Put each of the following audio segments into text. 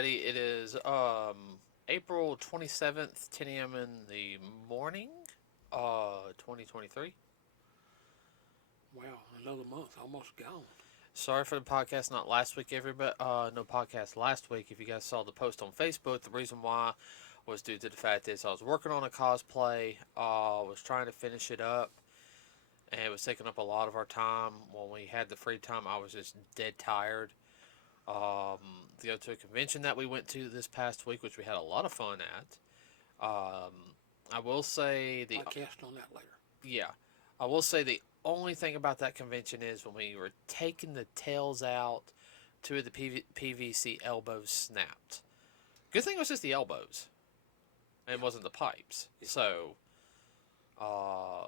everybody. It is April 27th, 10 a.m. in the morning, 2023. Wow, another month almost gone. Sorry for the podcast not last week, everybody. No podcast last week. If you guys saw the post on Facebook, the reason why was due to the fact that I was working on a cosplay, was trying to finish it up, and it was taking up a lot of our time. When we had the free time, I was just dead tired. To go to a convention that we went to this past week, which we had a lot of fun at. I will say Podcast on that later. yeah, I will say the only thing about that convention is when we were taking the tails out, two of the PVC elbows snapped. Good thing it was just the elbows, and it wasn't the pipes. So, uh,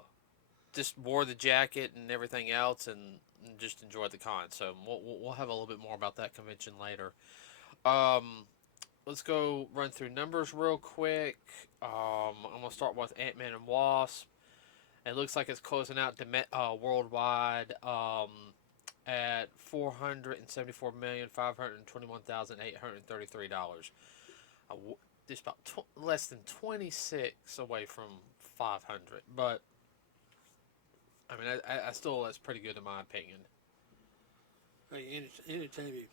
just wore the jacket and everything else, and just enjoyed the con. So we'll have a little bit more about that convention later. Um, let's go run through numbers real quick. I'm gonna start with Ant-Man and Wasp. It looks like it's closing out worldwide at $474,521,833. Just about less than 26 away from 500, but I mean, I still that's pretty good in my opinion. Hey, anytime you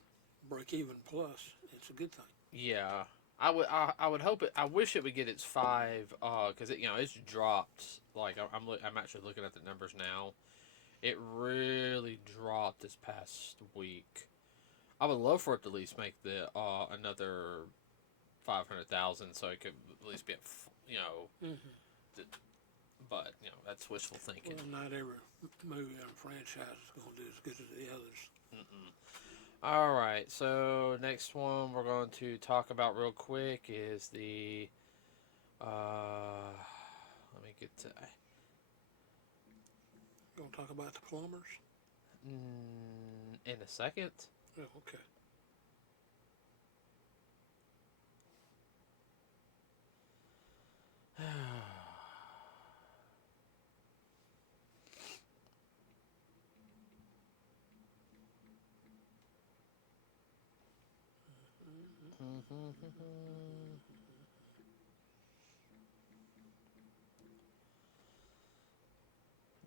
break even plus, it's a good thing. Yeah, I would hope it. I wish it would get its five. Because it's dropped. Like I'm actually looking at the numbers now. It really dropped this past week. I would love for it to at least make the another 500,000, so it could at least be at Mm-hmm. the, but that's wishful thinking. Well, not every movie and franchise is going to do as good as the others. Mm-mm. All right, so next one we're going to talk about real quick is the. Let me get to. You want to talk about the plumbers? In a second. Oh, okay.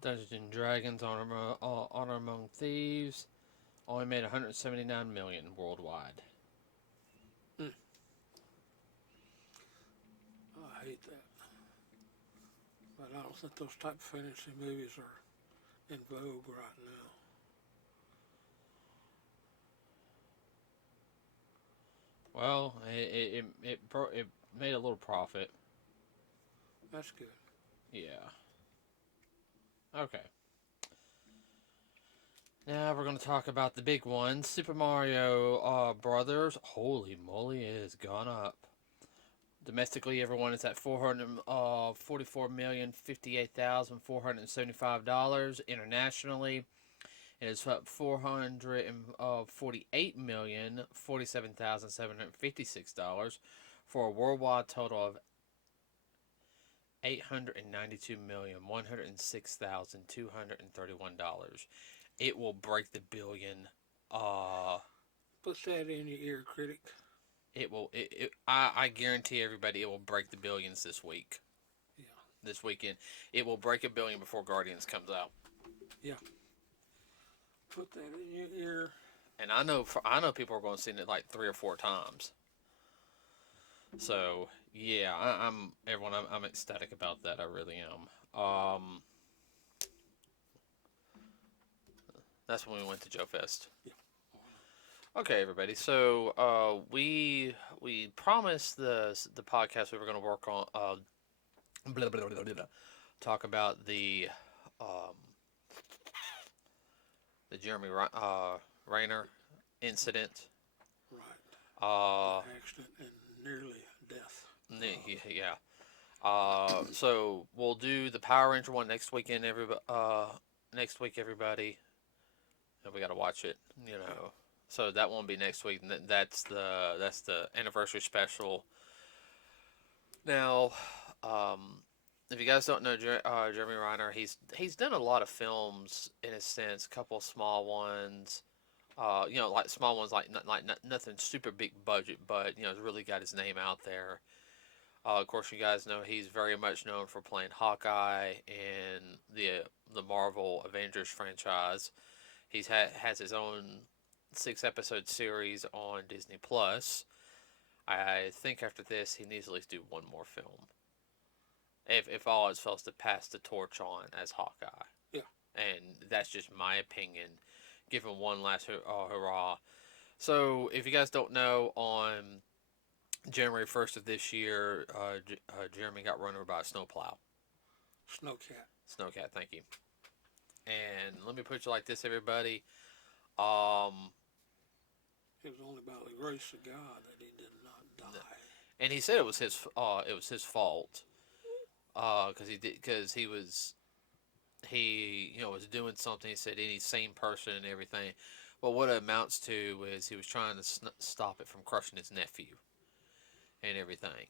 Dungeons and Dragons Honor Among Thieves only made 179 million worldwide. I hate that. But I don't think those type of fantasy movies are in vogue right now. Well, it made a little profit. That's good. Yeah. Okay. Now we're going to talk about the big one. Super Mario Brothers. Holy moly, it has gone up. Domestically, everyone is at $444,058,475. Internationally, it is up $448,047,756 for a worldwide total of $892,106,231. It will break the billion. Put that in your ear, critic. It will. I guarantee everybody it will break the billions this week. Yeah. This weekend, it will break a billion before Guardians comes out. Yeah. Put that in your ear. And I know people are going to see it like 3 or 4 times. So yeah, I'm ecstatic about that. I really am. That's when we went to Joe Fest. Yeah. Okay, everybody. So we promised the podcast we were going to work on. Blah, blah, blah, blah, talk about um, the Jeremy Renner incident. Right. Accident and nearly death. Yeah. So we'll do the Power Ranger one next weekend. Next week, everybody. We got to watch it. So that won't be next week. That's the anniversary special. Now, if you guys don't know Jeremy Renner, he's done a lot of films in a sense, a couple of small ones. Like small ones, nothing super big budget, but it's really got his name out there. Of course, you guys know he's very much known for playing Hawkeye in the Marvel Avengers franchise. Has his own 6 episode series on Disney Plus. I think after this, he needs to at least do one more film. If all else fails to pass the torch on as Hawkeye. Yeah. And that's just my opinion. Give him one last hurrah. So, if you guys don't know, on January 1st of this year, Jeremy got run over by a snowplow. Snowcat, thank you. And let me put it like this, everybody. It was only by the grace of God that he did not die. And he said it was his fault. Because he was doing something. He said any sane person and everything. But what it amounts to is he was trying to stop it from crushing his nephew and everything.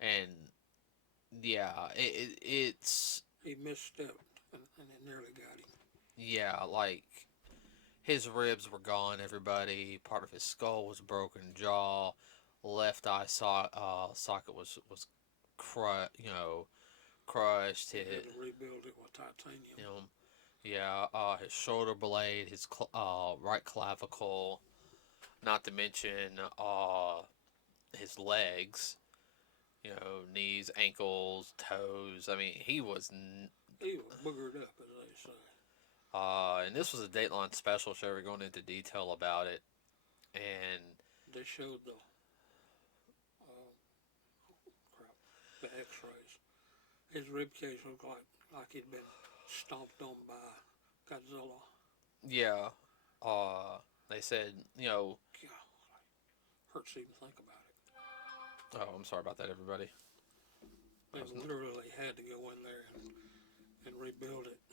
And yeah, it's he misstepped and it nearly got him. Yeah, like his ribs were gone. Everybody, part of his skull was broken, jaw, left eye socket was crushed. Crushed. He had to rebuild it with titanium. His shoulder blade, his right clavicle, not to mention his legs. Knees, ankles, toes. I mean, he was boogered up, as they say. And this was a DateLine special, so we're going into detail about it. And they showed the X-rays. His ribcage looked like he'd been stomped on by Godzilla. Yeah. They said, God, hurts to even think about it. Oh, I'm sorry about that, everybody. They literally had to go in there and rebuild it.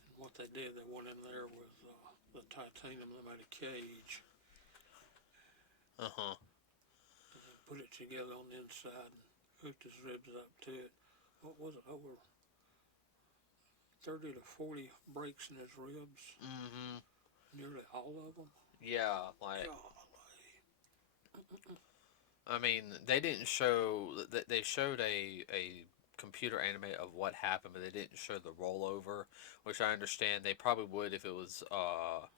And what they did, they went in there with the titanium. They made a cage. Uh-huh. And they put it together on the inside and hooked his ribs up to it. What was it, over 30 to 40 breaks in his ribs? Mm-hmm. Nearly all of them? Yeah, like... Golly. I mean, they didn't show... They showed a computer animate of what happened, but they didn't show the rollover, which I understand they probably would if it was, Well,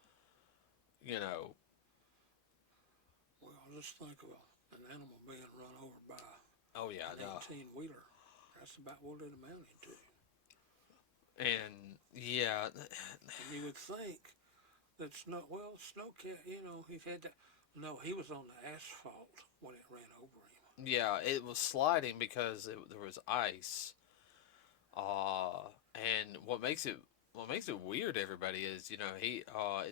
just think of an animal being run over by an an 18-wheeler. That's about what it amounted to. And, yeah... And you would think that Snowcat, he had that... No, he was on the asphalt when it ran over him. Yeah, it was sliding because there was ice. And what makes it weird, everybody, is it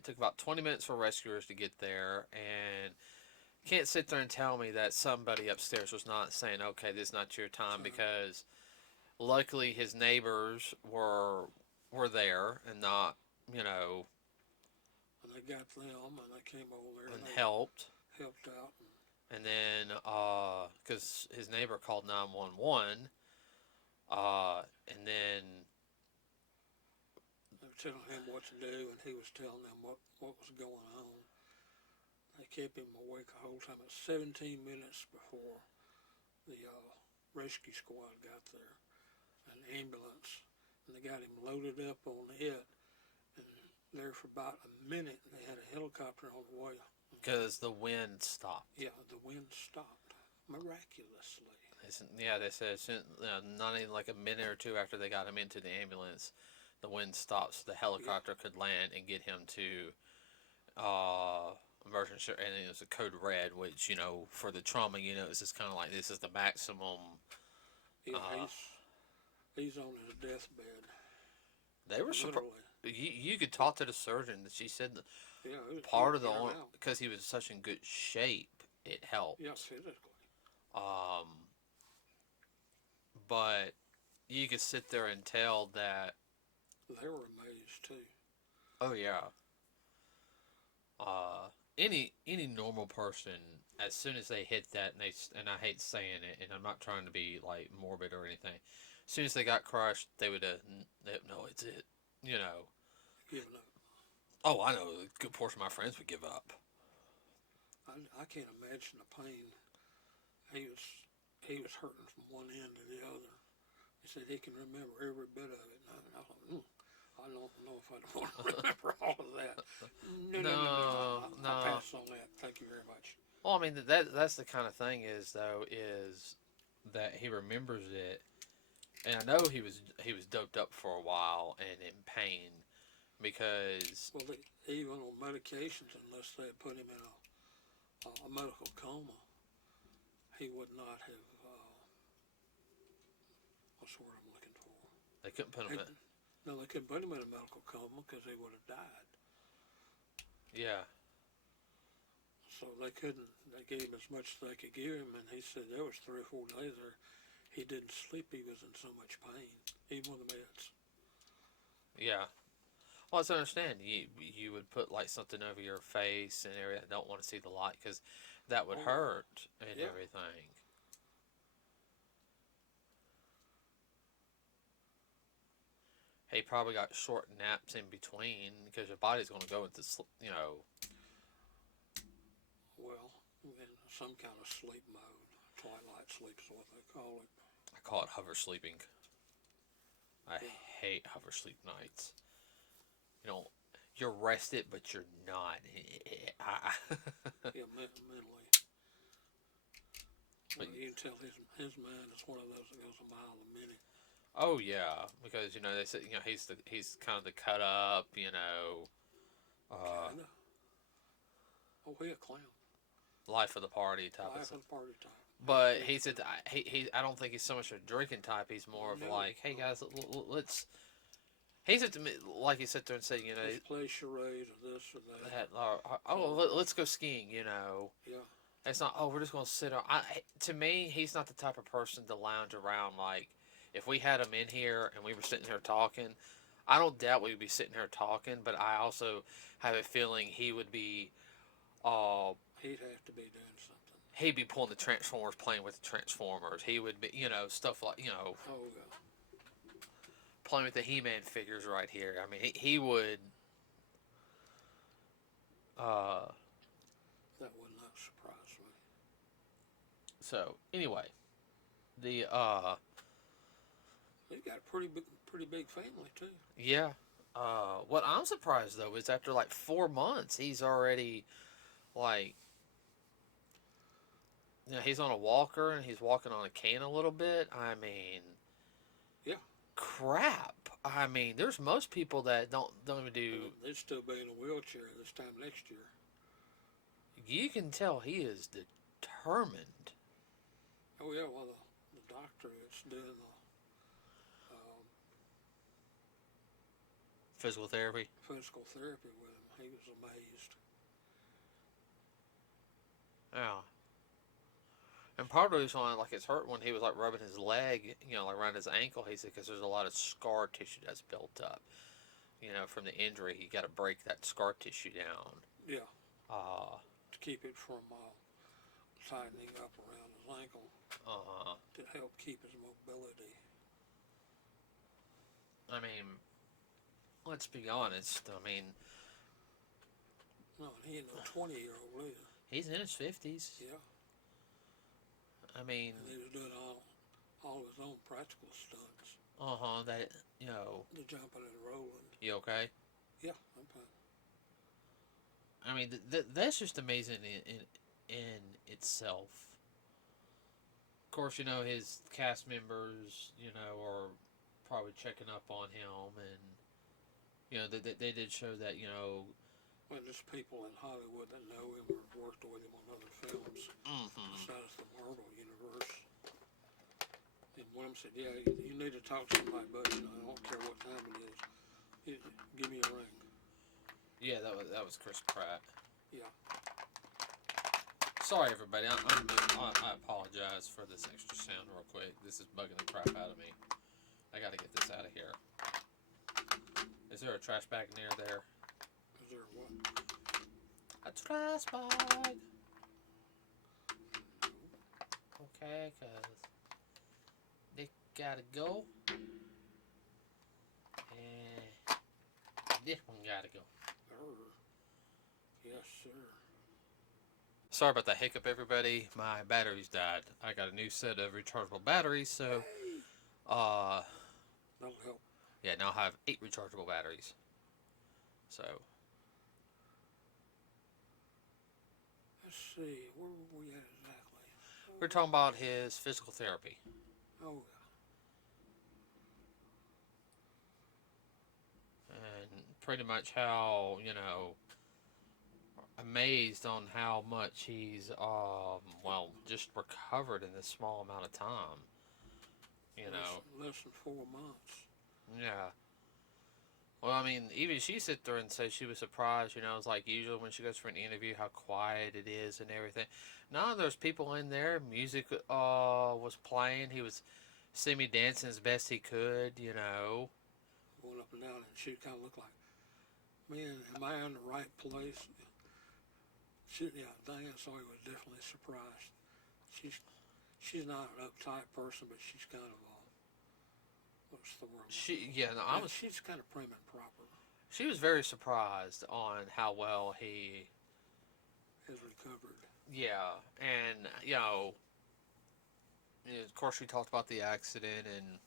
took about 20 minutes for rescuers to get there, and can't sit there and tell me that somebody upstairs was not saying, okay, this is not your time, because luckily his neighbors were there and not, And they got them, and they came over there and helped out. And then, because his neighbor called 911, and then they were telling him what to do, and he was telling them what was going on. They kept him awake the whole time. It was 17 minutes before the rescue squad got there, an ambulance, and they got him loaded up on it. And there for about a minute, they had a helicopter on the way. because the wind stopped. Yeah, the wind stopped miraculously. They said not even like a minute or two after they got him into the ambulance, the wind stopped so the helicopter could land and get him to emergency. And it was a code red, which for the trauma, it's just kind of like this is the maximum. Yeah, he's on his deathbed. They were surprised. You could talk to the surgeon. She said that part of because he was such in good shape, it helped. Yeah, physically. But you could sit there and tell that they were amazed too. Oh yeah. Any normal person, as soon as they hit that, and I hate saying it, and I'm not trying to be like morbid or anything, As soon as they got crushed, they would no, it's it. You know. Giving up. Oh, I know. A good portion of my friends would give up. I can't imagine the pain. He was hurting from one end to the other. He said he can remember every bit of it. And I thought, I don't know if I want to remember all of that. No. I'll pass on that. Thank you very much. Well, I mean, that's the kind of thing is that he remembers it, and I know he was doped up for a while and in pain because. Well, even on medications, unless they put him in a medical coma, he would not have. What's the word I'm looking for? They couldn't put him in. No, they couldn't put him in a medical coma because he would have died. Yeah. So they couldn't. They gave him as much as they could give him, and he said there was 3 or 4 days there he didn't sleep. He was in so much pain, even with the meds. Yeah. Well, I understand. You would put like something over your face and everything. Don't want to see the light because that would hurt and everything. He probably got short naps in between because your body's going to go into Well, in some kind of sleep mode. Twilight sleep is what they call it. I call it hover sleeping. I hate hover sleep nights. You know, you're rested, but you're not. Yeah, mentally. But you can tell his mind is one of those that goes a mile a minute. Oh yeah, because they said he's kind of the cut up, Kinda. Oh, he a clown. Life of the party type. Life of the party type. But he said he I don't think he's so much a drinking type. He's more of like, hey guys, let's. He said to me, like he sat there and said, let's play charades or this or that. Let's go skiing. Yeah. It's not. Oh, we're just gonna sit on. To me, he's not the type of person to lounge around. Like, if we had him in here and we were sitting here talking, I don't doubt we would be sitting here talking. But I also have a feeling he would be. He'd have to be doing something. He'd be pulling the Transformers, playing with the Transformers. He would be, stuff like, Oh, yeah. Playing with the He-Man figures right here. I mean, he would. That would not surprise me. So anyway, the He's got a pretty big family too. Yeah. What I'm surprised though is after like 4 months, he's already like. He's on a walker and he's walking on a cane a little bit. I mean, yeah, crap. I mean, there's most people that don't even do. They'd still be in a wheelchair this time next year. You can tell he is determined. Oh yeah, well the doctor that's doing the physical therapy with him, he was amazed. Yeah. And part of the reason why it's hurt when he was like rubbing his leg, like around his ankle, he said because there's a lot of scar tissue that's built up. From the injury, he got to break that scar tissue down. Yeah. To keep it from tightening up around his ankle. To help keep his mobility. I mean, let's be honest. I mean, no, he ain't no 20-year-old either. He's in his 50s. Yeah. I mean, and he was doing all of his own practical stunts. That The jumping and rolling. You okay? Yeah, I'm fine. I mean, that's just amazing in itself. Of course, his cast members, are probably checking up on him, and they did show that, Well, just people in Hollywood that know him or worked with him on other films besides the Marvel universe. And one of them said, yeah, you need to talk to somebody, but I don't care what time it is. Give me a ring. Yeah, that was Chris Pratt. Yeah. Sorry, everybody. I apologize for this extra sound real quick. This is bugging the crap out of me. I got to get this out of here. Is there a trash bag near there? Is there what? A trash bag. Okay, cause they gotta go. And this one gotta go. Yes, sir. Sorry about the hiccup, everybody. My batteries died. I got a new set of rechargeable batteries, so That'll help. yeah, now I have 8 rechargeable batteries. So Let's see, where were we at exactly? we're talking about his physical therapy. Oh, And pretty much how, amazed on how much he's, just recovered in this small amount of time. less than 4 months. Yeah. Well, I mean, even she sit there and said she was surprised, it's like usually when she goes for an interview, how quiet it is and everything. No, there's people in there, music was playing, he was semi dancing as best he could, Going up and down, and she kind of looked like, man, am I in the right place? Diane Sawyer was definitely surprised. She's not an uptight person, but she's kind of what's the word? She's kind of prim and proper. She was very surprised on how well he has recovered. Yeah, and of course, we talked about the accident, and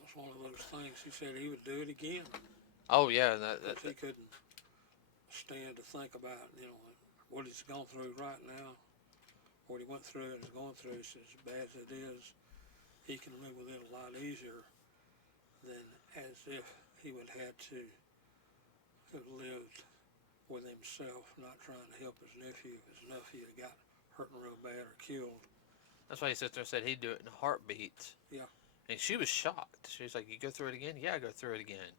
that's one of those things. He said he would do it again. Oh yeah, he couldn't stand to think about, what he's gone through right now, what he went through and is going through. He says, as bad as it is, he can live with it a lot easier than as if he would have had to have lived with himself, not trying to help his nephew. If his nephew had got hurting real bad or killed. That's why he sat there and said he'd do it in a heartbeat. Yeah. And she was shocked. She was like, "You go through it again?" "Yeah, I go through it again."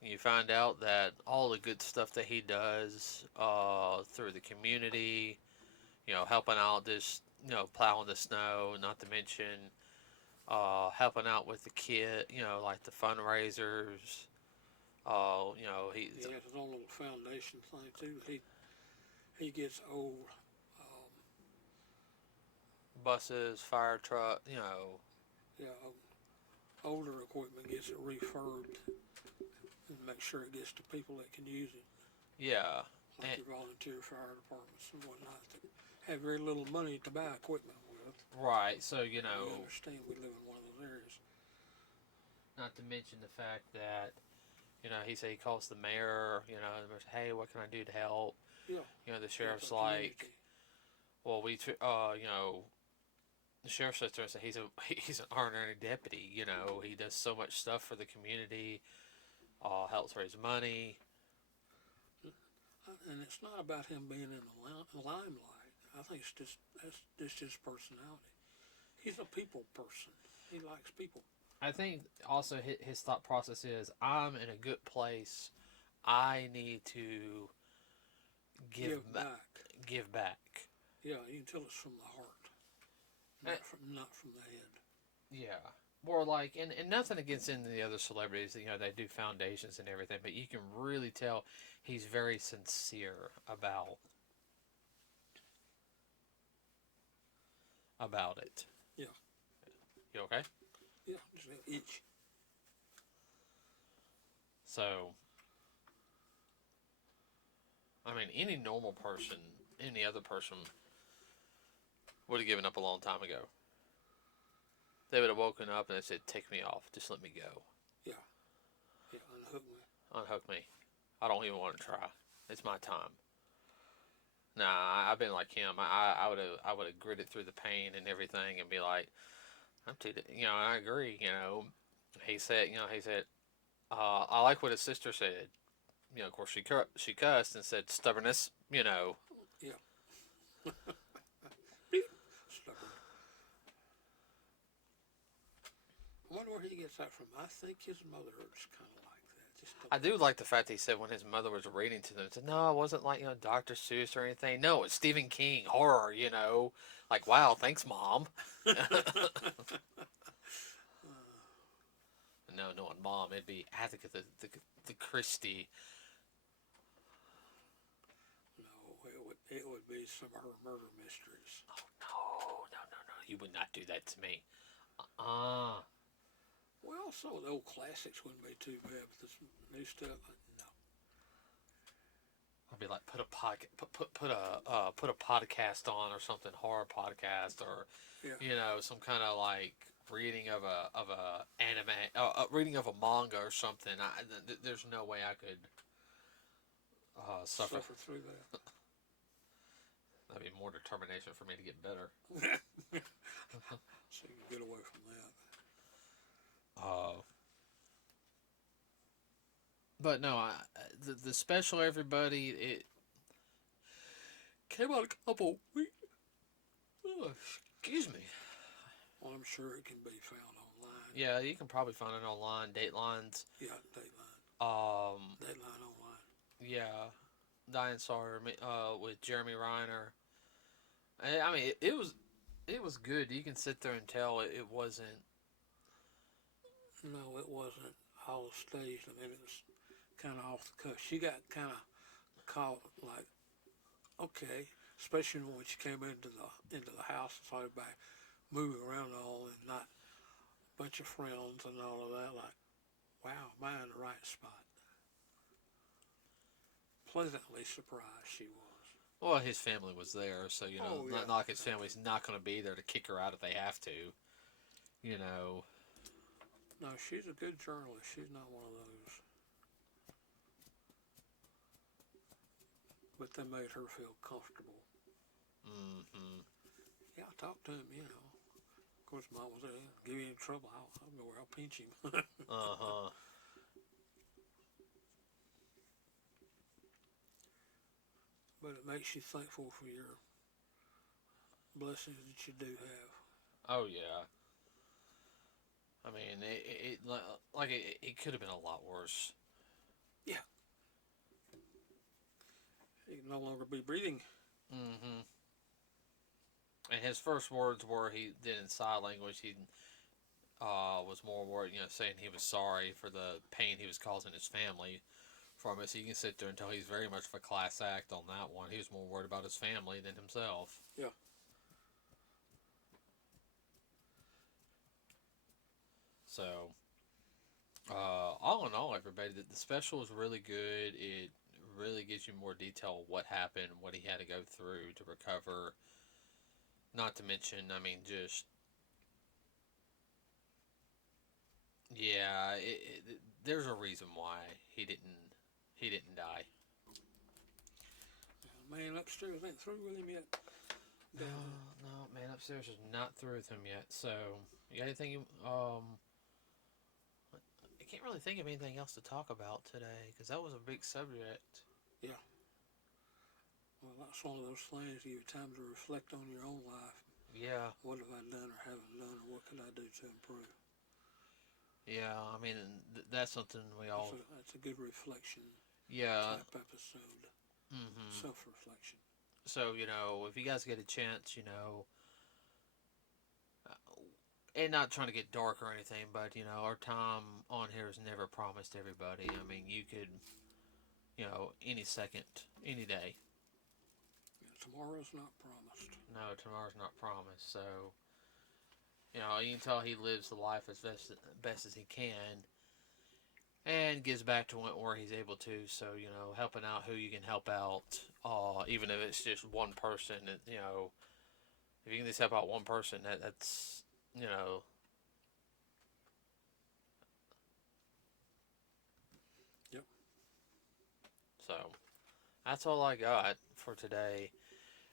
And you find out that all the good stuff that he does through the community, helping out this, plowing the snow, not to mention helping out with the kid, like the fundraisers. He has his own little foundation thing too. He gets old buses, fire truck, older equipment, gets it refurbed and make sure it gets to people that can use it. Yeah. Like your volunteer fire departments and whatnot that have very little money to buy equipment with. Right, so We understand we live in one of those areas. Not to mention the fact that, he said he calls the mayor, hey, what can I do to help? Yeah. The sheriff's like, well, the sheriff sits there and says he's an honorary deputy. He does so much stuff for the community, helps raise money. And it's not about him being in the limelight. I think that's just his personality. He's a people person. He likes people. I think also his thought process is, I'm in a good place. I need to give back. Give back. Yeah, you can tell it's from the heart, not from the head. Yeah. Or like, and nothing against any of the other celebrities, they do foundations and everything, but you can really tell he's very sincere about it. Yeah. You okay? Yeah, just an itch. So, I mean, any normal person, any other person would have given up a long time ago. They would have woken up and they said, "Take me off. Just let me go." Yeah. Yeah, unhook me. Unhook me. I don't even want to try. It's my time. Nah, I've been like him. I would have gritted through the pain and everything and be like, I'm too, I agree, He said, I like what his sister said. Of course she cussed and said stubbornness, Yeah. Stubborn. I wonder where he gets that from. I think his mother is kind of like that. I do like the fact that he said when his mother was reading to them, he said, no, it wasn't like, Dr. Seuss or anything. No, it's Stephen King, horror, Like, wow, thanks, Mom. No, knowing Mom, it'd be Agatha the Christie. No, it would be some of her murder mysteries. Oh, no. you would not do that to me. Well, some of the old classics wouldn't be too bad, but this new stuff, no. I'd be like, put a podcast on or something, horror podcast, or some kind of like reading of a anime, reading of a manga or something. There's no way I could suffer through that. That'd be more determination for me to get better. So you can get away from that. But no, the special, everybody, it came out a couple weeks. Oh, excuse me. Well, I'm sure it can be found online. Yeah, you can probably find it online. DateLine's. Yeah, DateLine. DateLine online. Yeah, Dying Star with Jeremy Renner. I mean, it was good. You can sit there and tell it wasn't. No, it wasn't all staged. I mean, it was kind of off the cuff. She got kind of caught, like, okay, especially when she came into the house and saw everybody moving around and all, and not a bunch of friends and all of that. Like, wow, am I in the right spot? Pleasantly surprised she was. Well, his family was there, so not like his family's not going to be there to kick her out if they have to. No, she's a good journalist. She's not one of those. But they made her feel comfortable. Mm-hmm. Yeah, I talked to him, Of course, Mom was there. Give you any trouble, I'll know where I'll pinch him. Uh-huh. But it makes you thankful for your blessings that you do have. Oh, yeah. I mean, it could have been a lot worse. Yeah. He can no longer be breathing. Mm-hmm. And his first words were, he did in sign language, he was more worried, saying he was sorry for the pain he was causing his family from it. So you can sit there and tell he's very much of a class act on that one. He was more worried about his family than himself. Yeah. So, all in all, everybody, the special is really good. It really gives you more detail of what happened, what he had to go through to recover. Not to mention, I mean, just yeah, there's a reason why he didn't die. Man upstairs ain't through with him yet. No, man upstairs is not through with him yet. So, you got anything? I can't really think of anything else to talk about today because that was a big subject. Yeah. Well, that's one of those things. You have time to reflect on your own life. Yeah. What have I done or haven't done, or what can I do to improve? Yeah, I mean, that's something we all. That's a good reflection. Yeah. Type episode. Mm-hmm. Self-reflection. So, if you guys get a chance, and not trying to get dark or anything, but, our time on here is never promised everybody. I mean, you could, any second, any day. Yeah, tomorrow's not promised. No, tomorrow's not promised. So, you can tell he lives the life as best as he can. And gives back to where he's able to. So, helping out who you can help out. Even if it's just one person. If you can just help out one person, that's, Yep. So, that's all I got for today.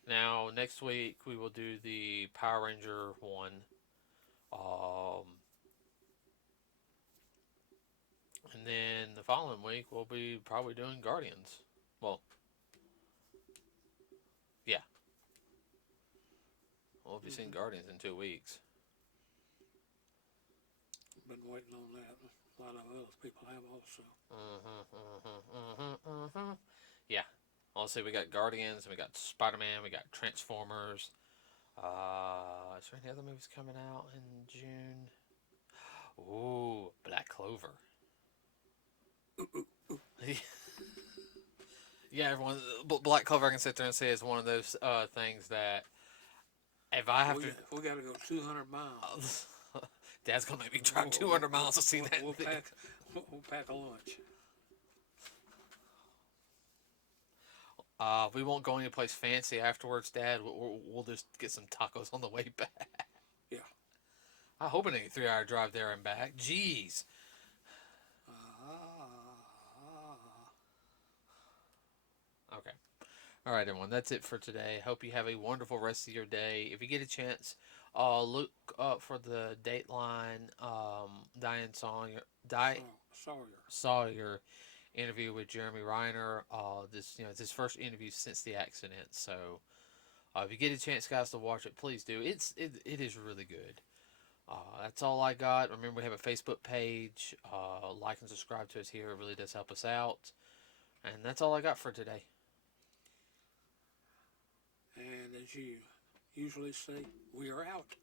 Now, next week, we will do the Power Ranger one. And then the following week, we'll be probably doing Guardians. Well, yeah. We'll be seeing Guardians in 2 weeks. Been waiting on that. A lot of other people have also. Yeah. Let's see, we got Guardians, and we got Spider-Man, we got Transformers. Is there any other movies coming out in June? Ooh, Black Clover. Yeah, everyone. Black Clover, I can sit there and say, is one of those things that If I have to, If we got to go 200 miles, Dad's gonna make me drive 200 miles to see that. We'll pack a lunch. We won't go any place fancy afterwards, Dad. We'll just get some tacos on the way back. Yeah. I hope it ain't a 3-hour drive there and back. Jeez. Okay. All right, everyone. That's it for today. Hope you have a wonderful rest of your day. If you get a chance, look up for the DateLine Diane Sawyer interview with Jeremy Renner. It's his first interview since the accident. So, if you get a chance, guys, to watch it, please do. It is really good. That's all I got. Remember, we have a Facebook page. Like and subscribe to us here. It really does help us out. And that's all I got for today. And as you usually say, we are out.